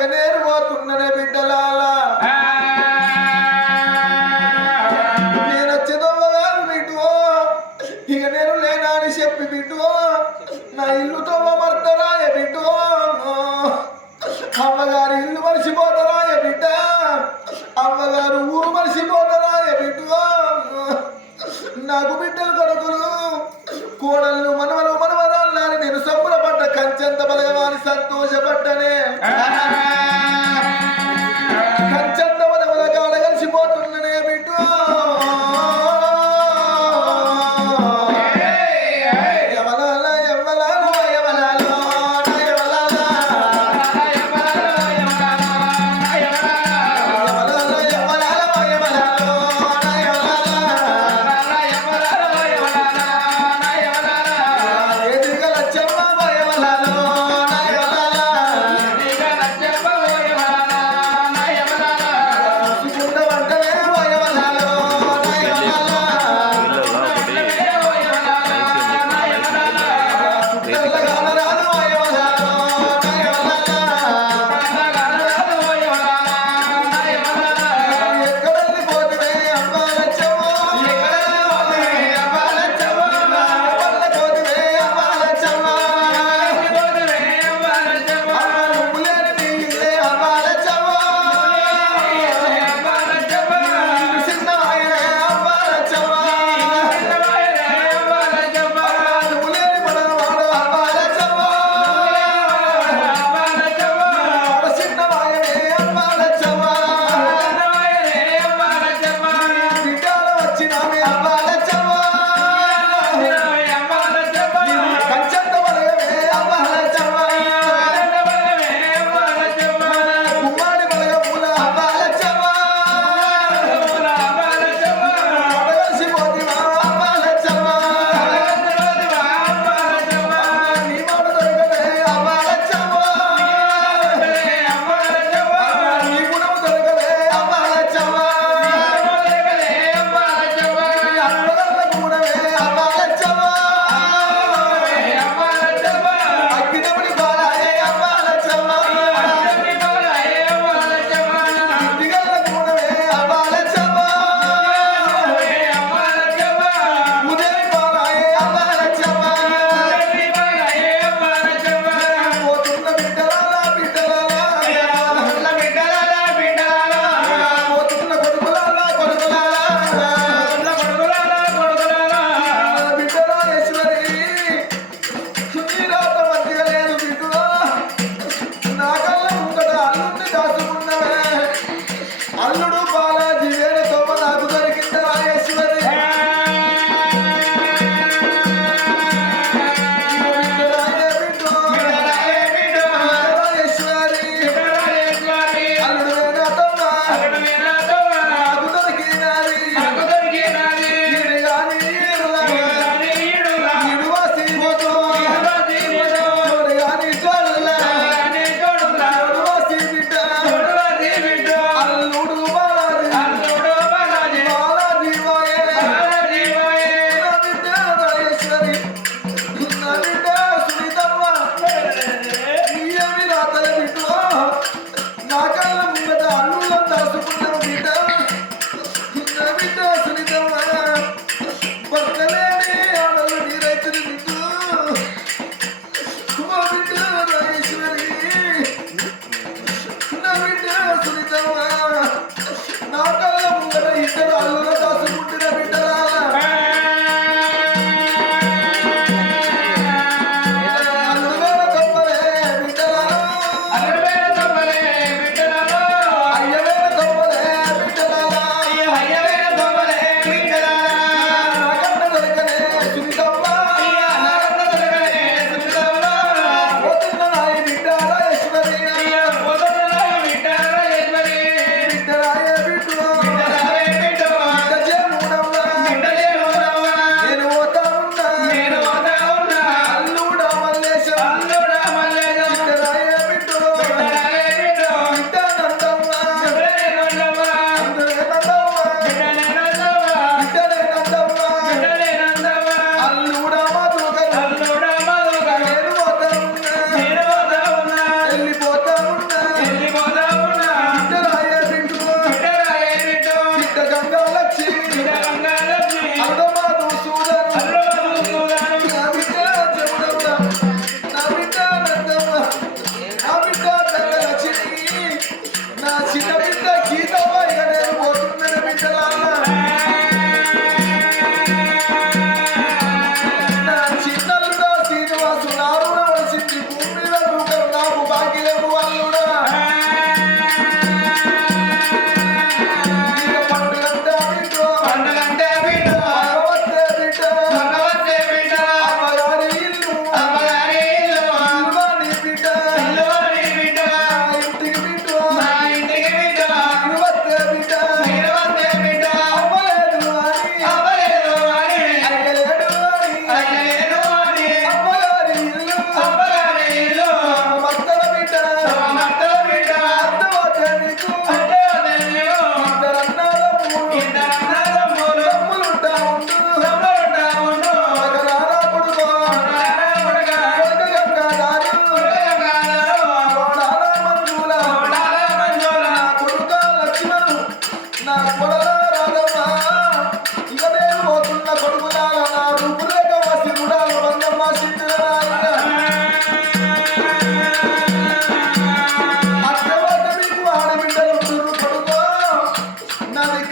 ఇక నేను పోతున్ననే బిడ్డలాలా. నేను వచ్చే బిడ్డువో. ఇక నేను లేనా అని చెప్పి బిడ్డువో. నా ఇల్లు తొమ్మ మర్తరాయ బిడ్డువో. అమ్మగారు ఇల్లు మరిచిపోతారాయ బిడ్డ. అమ్మగారు ఊరు మరిచిపోతారాయ బిడ్డువో. నాకు బిడ్డలు కొడుకులు. కోడళ్ళు మనవలు మనవరాలని నేను సంబరపడ్డ కంచెంత బలగవాని సంతోషపడ్డనే.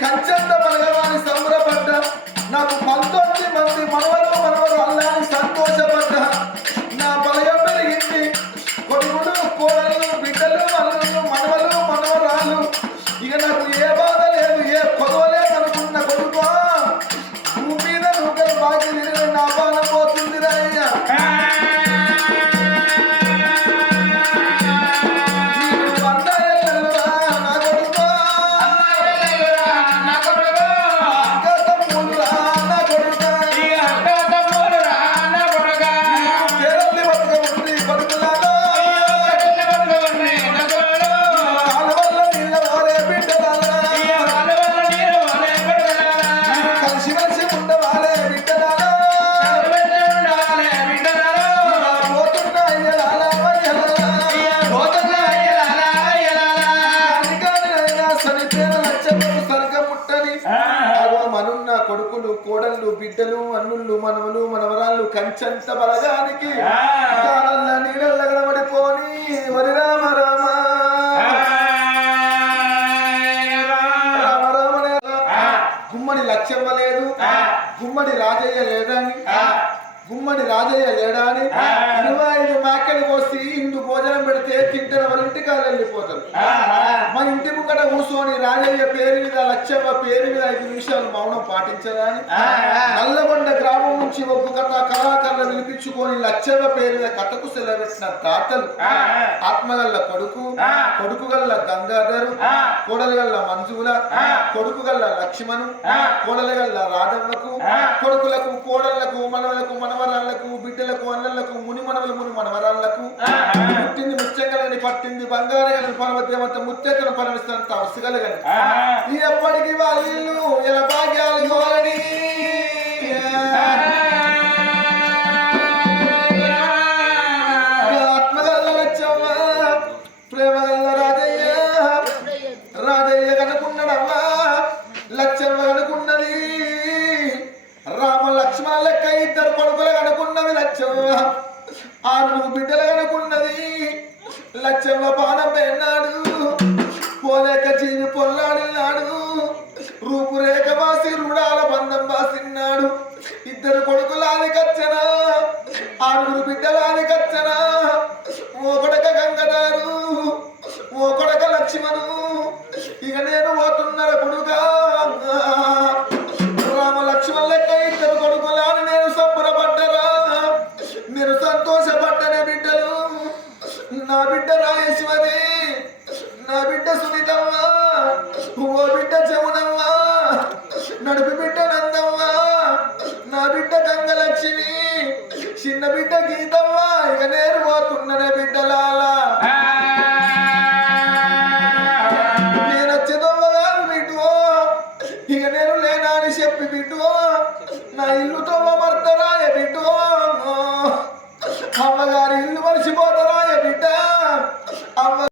కంచెంత బలగా మనవళ్ళు మనవలు మనవరాళ్ళు కంచంత బలగానికి ఆ. కాలల్ల నీడల్ల గడబడిపోని వరి రామ రామ. గుమ్మడి లక్ష్యమ్మ లేదు ఆ. గుమ్మడి రాజయ్య లేదని ఆ. గుమ్మడి రాజయ్య లేడా అని. ఇరవై ఐదు మేకలు కోసి ఇందు భోజనం పెడితే తింటారు వాళ్ళ ఇంటికి వాళ్ళు వెళ్ళిపోతారు మా ఇంటి ముంగట కూర్చొని రాజయ్య పేరు మీద లక్ష్యమ్మ పేరు మీద ఐదు నిమిషాలు మౌనం పాటించరాని ఆ. నల్లగొండ గ్రామం నుంచి ఒక్క కథ కళాకారులు వినిపించుకొని లక్ష్యమ్మ పేరు మీద కథకు సెలవెట్టిన తాతలు. ఆత్మగల్ల కొడుకు. కొడుకు గల్ల గంగాధరు ఆ. కోడలు గల్ల మంజుల. కొడుకు గల్ల లక్ష్మణు ఆ. కోడలు గల్ల రాధవ్వకు ఆ. కొడుకులకు కోడళ్ళకు మనవలకు మనవరాళ్ళకు బిడ్డలకు అన్నలకు ముని మనవలు ముని మనవరాళ్ళకు. పుట్టింది ముత్యంగలని పట్టింది బంగారగలని పర్వతేమంత ముత్యతను పరమిస్తున్నంత అవసగలగని ఈ ఎప్పటికి వాళ్ళు ఇలా భాగ్యాలు కోరని